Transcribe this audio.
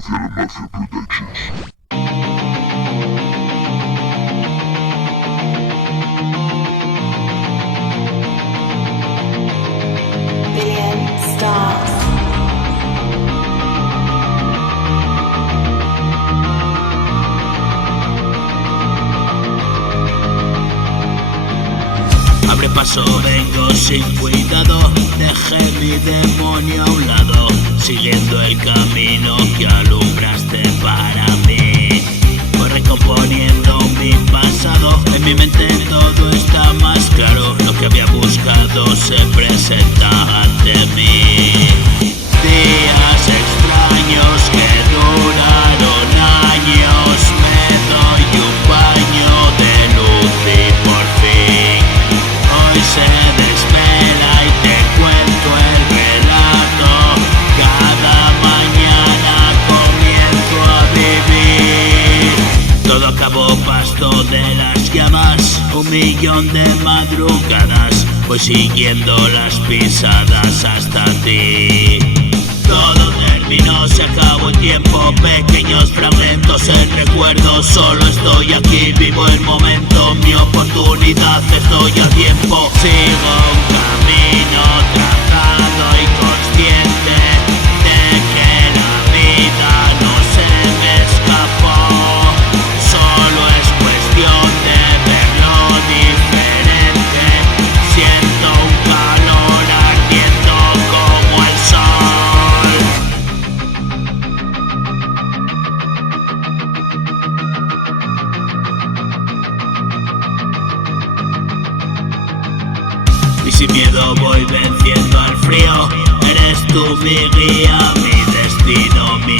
Social and Mafia Productions. Billion Stars. Abre paso, vengo sin cuidado, dejé mi demonio a un lado, siguiendo el camino que alumbraste para mí. Voy recomponiendo mi pasado, en mi mente todo está más claro, lo que había buscado se presenta ante mí. Días extraños que duraron años, me doy un baño de luz y por fin hoy se desvela y te cuento el relato. Cada mañana comienzo a vivir. Todo acabó pasto de las llamas, 1.000.000 de madrugadas, voy siguiendo las pisadas hasta ti. Todo terminó, se acabó el tiempo, pequeños fragmentos en recuerdo. Solo estoy aquí, vivo el momento, mi oportunidad, estoy a tiempo. Sigo un camino trazado y consciente de que la vida no se me escapó. Solo es cuestión de verlo diferente. Siento un calor ardiendo como el sol. Y sin miedo voy venciendo al frío. Eres tú mi guía, mi destino, mi